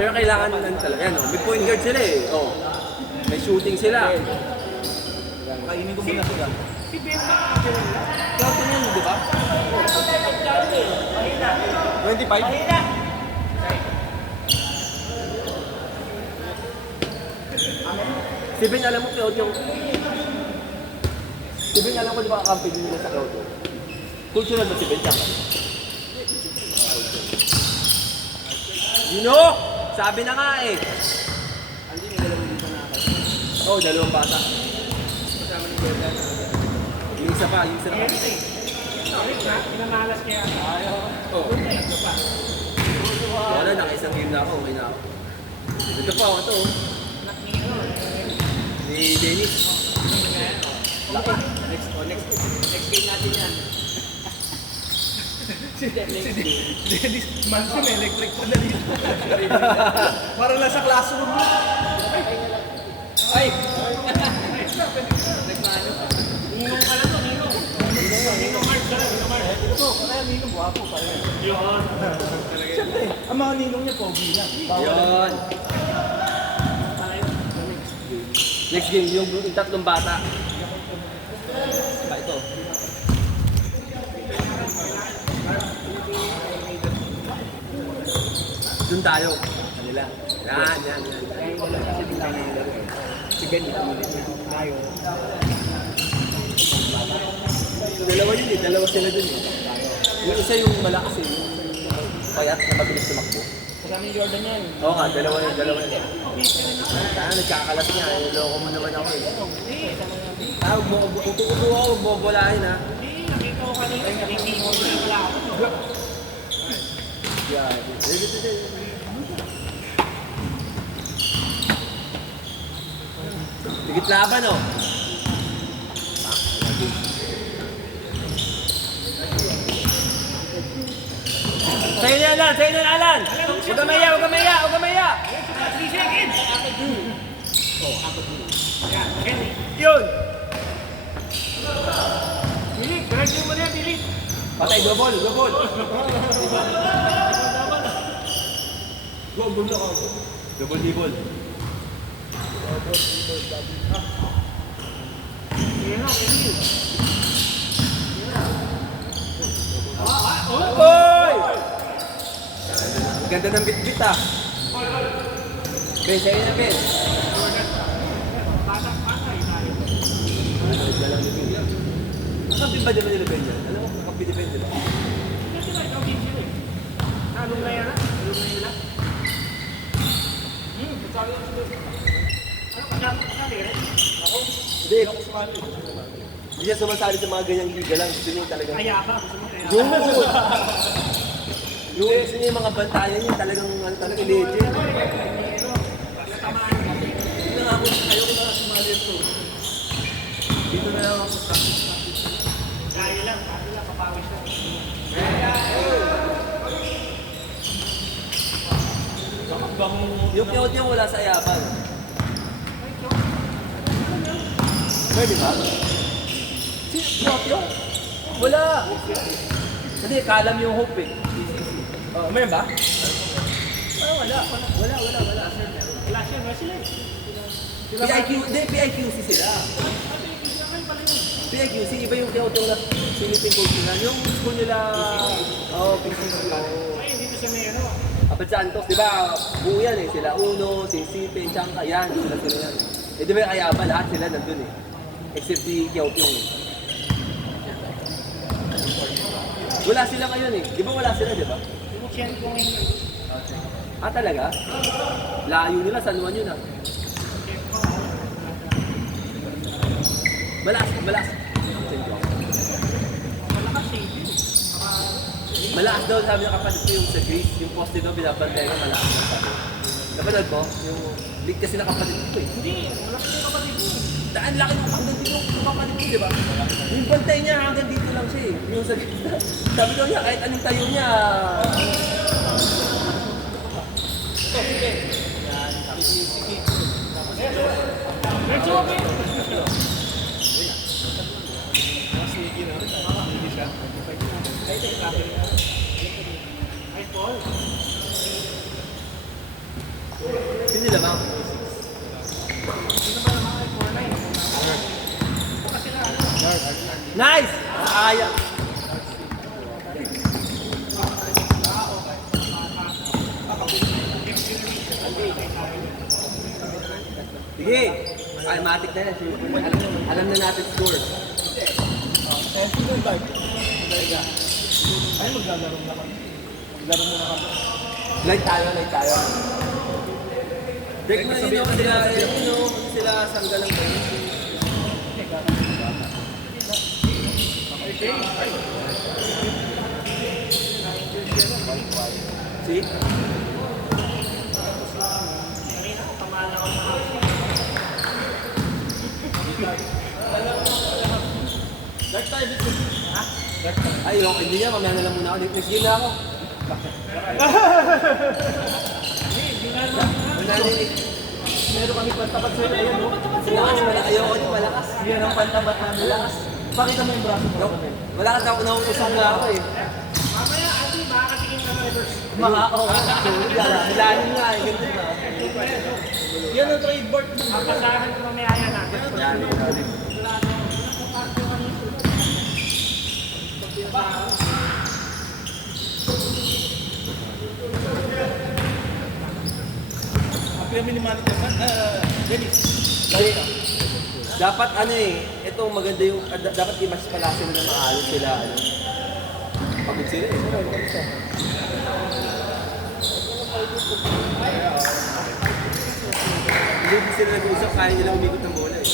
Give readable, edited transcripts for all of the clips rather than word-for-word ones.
Pero kailangan lang talaga. Yan, may point guard sila eh. Oh. May shooting sila. Kainin ko muna sila. Si Bemba, Bemba. Kaya ito yun, di ba? 25? Si Ben, alam mo, Kyoto yung... Si Ben, alam ko, di ba, kakampi din nila sa Kyoto? Cultural ba si Ben? Tsaka? Dino! Sabi na nga eh! Andi, may dalawang dito na ako. Oo, dalawang bata. Kasama ni Jordan. Yung isa pa, yung isa pa. Rick na, pinamalas kaya. Ayaw. Oo. Ito pa. Wala, nakaisang game na ako, okay na ako. Ito pa, ito oh. Si Dennis. Next game natin yan. Si Dennis Manson, electric pa na dito. Para lang sa classroom. Ay! Ninong ka lang to, Ninong. Ninong Mark ka lang, Ninong Mark. Ito, kaya ninong buwapo pa rin. Yun. Siyempre, ang mga ninong niya, pogi na. Yun. Next game, yung tatlong bata. Ba ito? Doon tayo. Kanila. Yan, yan, yan. Kaya yung dalawa kasi hindi namin nilaro eh. Si Ben, itulit niya. Tayo. Dalawa yun eh, dalawa sila dun eh. Yung isa yung malakas eh, yung payat na mabilis tumakbo. Kasama ni Jordan yan. Oo nga, dalawa yun. Sana nagkakalat niya, niloko mo naman ako eh. Ah, uto-uto ako, bobolahin ha. Hindi, nakita ko kanina. Nakikingon na wala ako. Yeah, Digit laban oh. Sa'yo na Alan! Sa'yo na Alan! Huwag ka maya! Huwag ka maya! Huwag ka maya! 3 seconds. Yan, Henry. Yun! Bilik, direct mo na yan, Bilik. Patay! Double! Double! Double na ako. Double double. Yan o, Henry. Oy! Ganda ng bit-bit ah. Ben, sa'yo na Ben. Patay tayo. Kakampi ba naman nila Ben yan? Alam mo, kakampi ni Ben nila. Kasi ba, ikaw din sila eh. Nalong na yan ha? Nalong na yun ha? Sabi ko sila. Ano kasali rin? Hindi, hindi siya sumasali sa mga ganyang liga lang. Gusto niya talagang... Kaya pa, gusto mo kaya. Yung gusto niya yung mga bantayan niya talagang ano talagang legend. Hindi na nga ako, ayoko na sumali ito. Dito na lang ako sa Kaya lang, sabi lang, papawis lang. yung piyot niya wala sa ayapan. Pwede ba? Si piyot? Wala! Hindi, kalam yung hope eh. Meron ba? Wala. Wala siya, wala sila eh. PIQ, hindi, PIQC sila. PIQC, iba yung tinutong na Philippine coach nila. Yung school nila, PCC. Ay, dito sa may ano. Kapag Santos, di ba, buo yan eh. Sila Uno, si Sipe, Chanka, yan. Sila yan. Eh di ba yung Ayaba, lahat sila nandun eh. Except si Kiaopyong eh. Wala sila ngayon eh. Di ba wala sila, di ba? Chen ko ngayon. Ah, talaga? Layo nila, San Juan yun ah. Malas. Malakas eh. Malakas daw sabi ng kapatid ko yung sa Greece, yung poste daw binabantay ko, malakas daw sabi. Napanood mo? Yung league kasi ng kapatid ko eh. Hindi, malakas yung kapatid ko. Daan laki ng hanggang dito yung kapatid ko, di ba? Yung bantay niya hanggang dito lang siya eh. Yung sa sabi daw niya, kahit anong tayo niya. Let's go, okay. Ay, Paul. sila, ma'am? Nice! Nakakaya. Sige. Automatic na yan. Alam na natin score. Ay, maglalaro na kami. Maglaro muna kami. Light tayo. Break mo na yun, sila sanggalang kayo. See? Ayun, hindi niya, mamaya na lang muna ako. Next game na ako. Meron kami pantabat sa'yo. Ayun, no? Malakas, ayoko din, malakas. Yan ang pantabat namin. Malakas. Pakita mo yung braso mo. Malakas ako, nauusap na ako eh. Mamaya, Ate, makakatingin ka ng reverse. Mga, hilahin na, ganito na. Yan ang trademark. Papasahan ko mamaya yan natin. Kaya minimalit naman. Dennis. Dapat ano eh, ito maganda yung, dapat i-match pala sila na maayos sila. Ano. Pagod sila eh. Hindi sila nag-uusap, kaya nila umikot ng bola eh.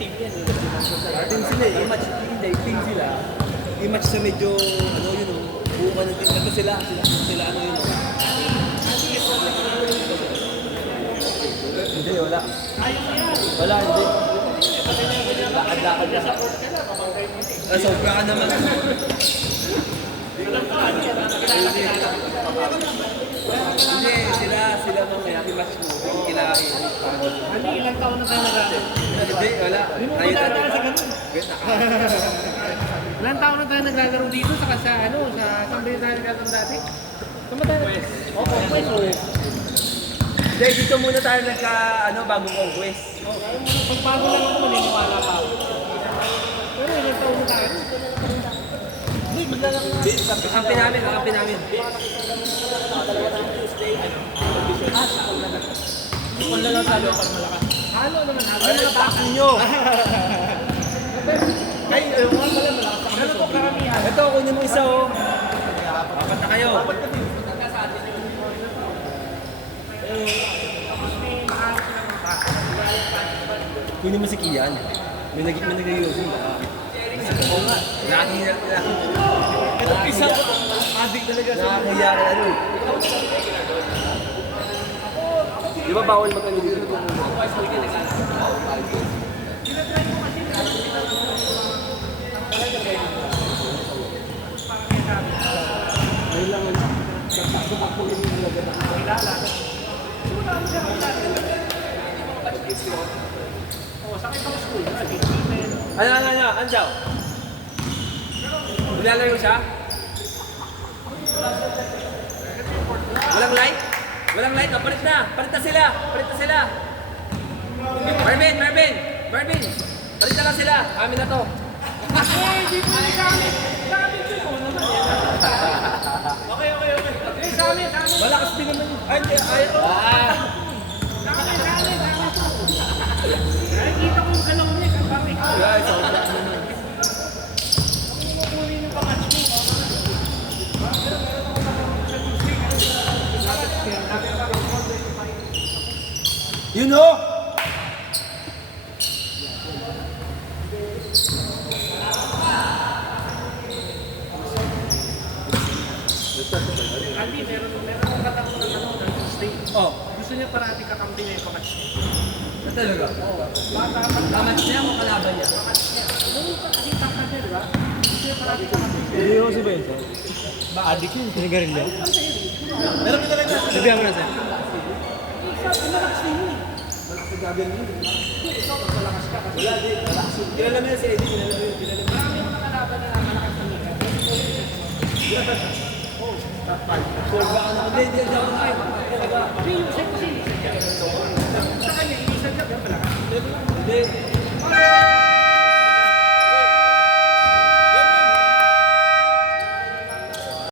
Team yan. Team sila eh, team sila. I-match sa medyo, ano yun o, buka ng team. Ito sila ano yun o. Hindi, wala. Wala, hindi. Lakad-lakad na. Sobra ka naman. Hindi, sila mamaya, i-match mo. Kilain. Hindi, ilang taon na tayo nag-aaral? Hindi, wala. Hindi mo na sa ganun. Ilang taon na tayo naglalaro dito sa saan ba yung tayo naglalaro dati? Saan ba tayo? Oo, West. Hindi, dito muna tayo bagong conquest. Pagbago lang ako, maniniwala pa ako. Pero ilang taon na tayo? Hindi, maglalaro na. Kakampi namin. Kung lang sa halo, pag malakas. Halo naman, halo. Ay, attack ninyo! Ay, ayaw nga pala, malakas ako. Pero kung karamihan. Ito, kunin mo isa oh. Apat na kayo. Kunin mo si Kian. May nag-iusin baka. Oo nga. Nakakahiyar. Isa ko, adik talaga sa Nakakahiyar ano. Di ba bawal mag-ano dito? Ano, daw? Maglalaro siya? Walang light? Walang light, palit na sila! Marvin! Palit na lang sila! Amin na to! di ko na gamit. Gamit ko naman yan. Okay. Eh, sa amin. Malakas din naman yun! Ay, Nakikita ko yung galaw niya. Kapag guys, sobra. kukunin yung pamatch mo. You know? Aldi, meron akong katako ng Tuesday. Oh, Gusto niya parati kakampi niya yung pamatch niya. talaga? Bata, Tamat niya o kalaban niya? nung kakita ka niya, di ba? Gusto niya parati kakampi niya. Seryoso ba yun, sir? Ba, adik yun? Sinigarilyo? Meron ka talaga. Sabihan mo na, sir. Malakas din yun eh. Wala, di. Malakas yun. Kilala mo yan si Eddie, kilala mo yun. Marami mga kalaban na malakas na nila. Sobra ka na. Hindi ako na. Hindi, yung sa'yo kasi, sa kanya, inisan ka, kaya pala ka. Hindi.